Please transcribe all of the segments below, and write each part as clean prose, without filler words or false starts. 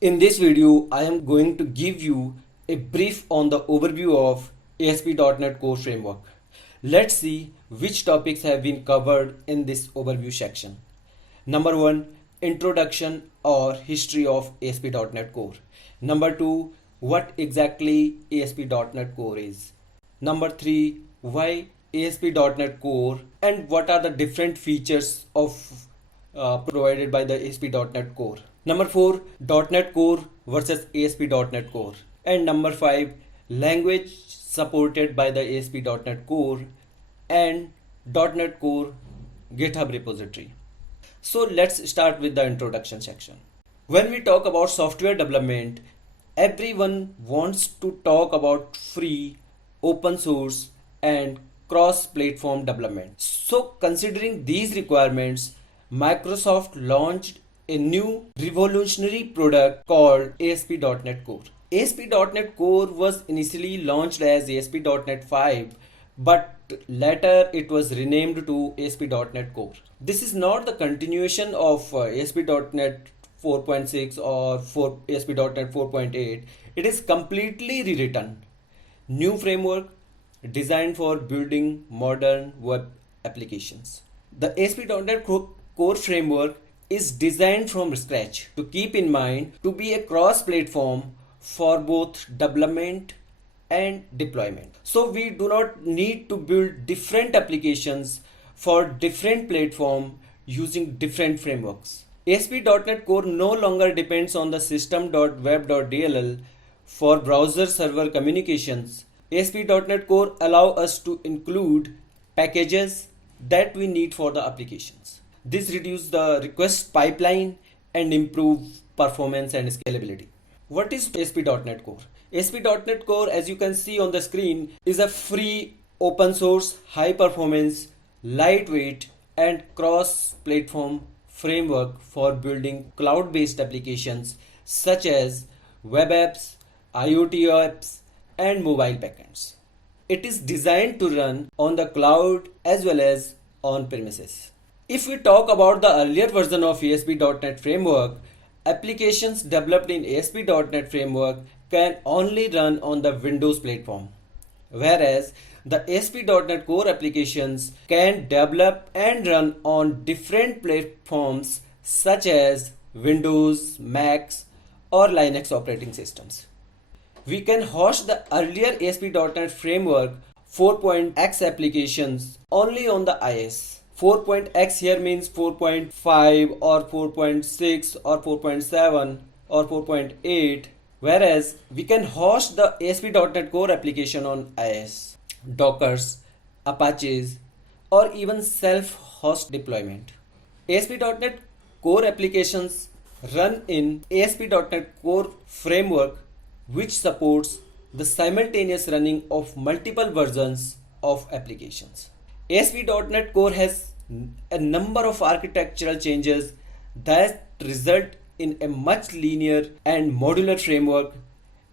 In this video, I am going to give you a brief on the overview of ASP.NET Core framework. Let's see which topics have been covered in this overview section. Number 1, introduction or history of ASP.NET Core. Number 2, what exactly ASP.NET Core is. Number 3, why ASP.NET Core and what are the different features of provided by the ASP.NET Core. Number 4, .NET Core versus ASP.NET Core. And number 5, language supported by the ASP.NET Core and .NET Core GitHub repository. So let's start with the introduction section. When we talk about software development, everyone wants to talk about free, open source and cross-platform development. So considering these requirements, Microsoft launched a new revolutionary product called ASP.NET Core. ASP.NET Core was initially launched as ASP.NET 5, but later it was renamed to ASP.NET Core. This is not the continuation of ASP.NET 4.6 or ASP.NET 4.8. It is completely rewritten. New framework designed for building modern web applications. The ASP.NET Core framework is designed from scratch to keep in mind to be a cross-platform for both development and deployment. So we do not need to build different applications for different platforms using different frameworks. ASP.NET Core no longer depends on the system.web.dll for browser server communications. ASP.NET Core allows us to include packages that we need for the applications. This reduces the request pipeline and improves performance and scalability. What is ASP.NET Core? ASP.NET Core, as you can see on the screen, is a free, open source, high performance, lightweight and cross-platform framework for building cloud-based applications such as web apps, IoT apps and mobile backends. It is designed to run on the cloud as well as on premises. If we talk about the earlier version of ASP.NET Framework, applications developed in ASP.NET Framework can only run on the Windows platform, whereas the ASP.NET Core applications can develop and run on different platforms such as Windows, Macs, or Linux operating systems. We can host the earlier ASP.NET Framework 4.x applications only on the IS. 4.x here means 4.5 or 4.6 or 4.7 or 4.8, whereas we can host the ASP.NET Core application on IS, Dockers, Apaches, or even self-host deployment. ASP.NET Core applications run in ASP.NET Core framework, which supports the simultaneous running of multiple versions of applications. ASP.NET Core has a number of architectural changes that result in a much linear and modular framework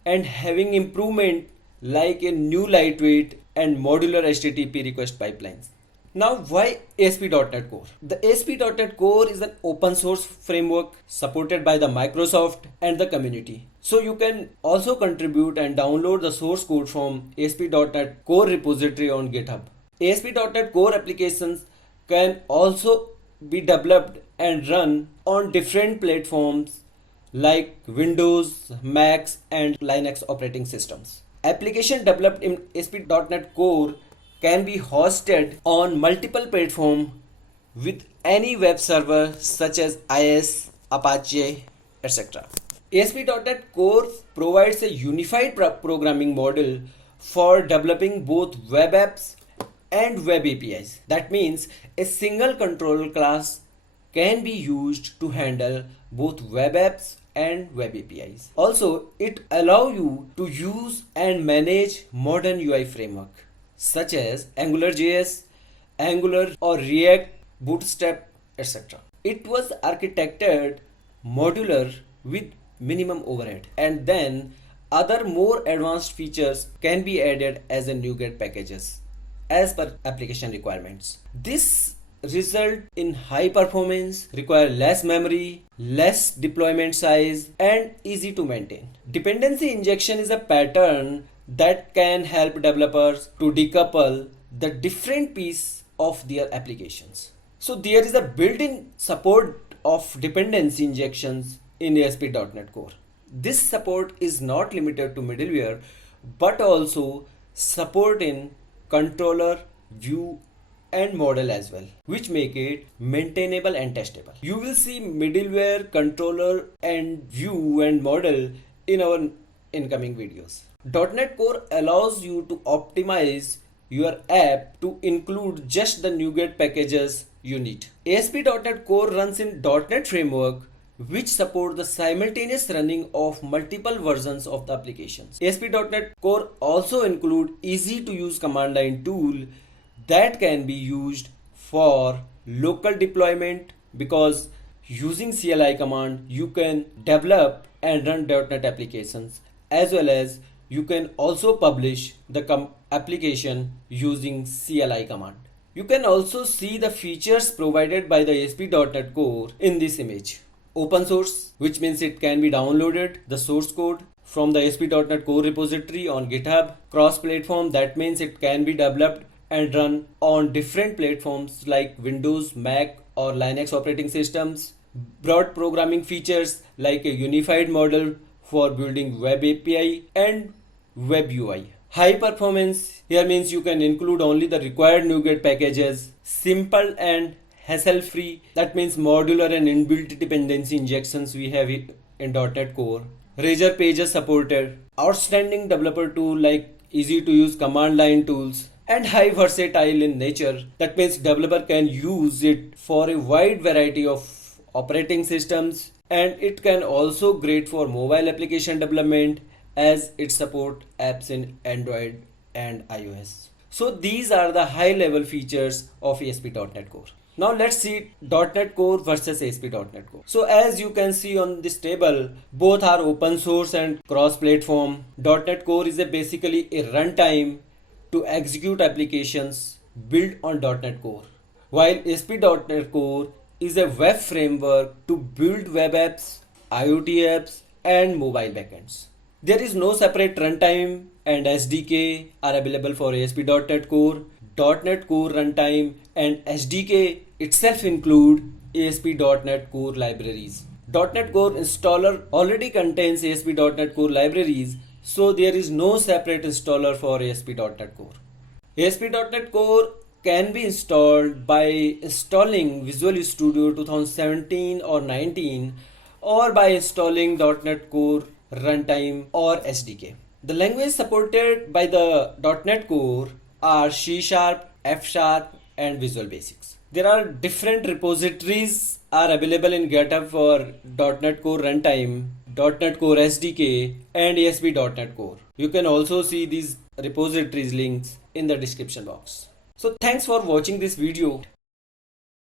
and having improvement like a new lightweight and modular HTTP request pipelines. Now, why ASP.NET Core? The ASP.NET Core is an open source framework supported by the Microsoft and the community. So you can also contribute and download the source code from ASP.NET Core repository on GitHub. ASP.NET Core applications can also be developed and run on different platforms like Windows, Macs and Linux operating systems. Application developed in ASP.NET Core can be hosted on multiple platforms with any web server such as IS, Apache, etc. ASP.NET Core provides a unified programming model for developing both web apps and web APIs. That means a single control class can be used to handle both web apps and web APIs. Also, it allows you to use and manage modern UI framework such as AngularJS, Angular or React, Bootstrap, etc. It was architected modular with minimum overhead, and then other more advanced features can be added as a NuGet packages as per application requirements. This result in high performance, require less memory, less deployment size, and easy to maintain. Dependency injection is a pattern that can help developers to decouple the different pieces of their applications. So there is a built-in support of dependency injections in ASP.NET Core. This support is not limited to middleware but also support in controller, view and model as well, which make it maintainable and testable. You will see middleware, controller and view and model in our incoming videos. .NET Core allows you to optimize your app to include just the NuGet packages you need. ASP.NET Core runs in .NET Framework, which support the simultaneous running of multiple versions of the applications. ASP.NET Core also include easy to use command line tool that can be used for local deployment, because using CLI command you can develop and run .NET applications, as well as you can also publish the application using CLI command. You can also see the features provided by the ASP.NET Core in this image. Open source, which means it can be downloaded, the source code from the ASP.NET Core repository on GitHub. Cross-platform, that means it can be developed and run on different platforms like Windows, Mac or Linux operating systems. Broad programming features like a unified model for building web API and web UI. High performance here means you can include only the required NuGet packages. Simple and hassle-free, that means modular and inbuilt dependency injections we have in .NET Core. Razor pages supported. Outstanding developer tool like easy to use command line tools, and high versatile in nature. That means developer can use it for a wide variety of operating systems, and it can also great for mobile application development as it support apps in Android and iOS. So these are the high level features of ASP.NET Core. Now let's see .NET Core versus ASP.NET Core. So as you can see on this table, both are open source and cross-platform. .NET Core is basically a runtime to execute applications built on .NET Core, while ASP.NET Core is a web framework to build web apps, IoT apps, and mobile backends. There is no separate runtime, and SDK are available for ASP.NET Core. .NET Core runtime and SDK itself include ASP.NET Core libraries. .NET Core installer already contains ASP.NET Core libraries, so there is no separate installer for ASP.NET Core. ASP.NET Core can be installed by installing Visual Studio 2017 or 19, or by installing .NET Core runtime or SDK. The language supported by the .NET Core are C#, F#, and Visual Basics. There are different repositories are available in GitHub for .NET Core runtime, .NET Core SDK, and ASP.NET Core. You can also see these repositories links in the description box. So thanks for watching this video.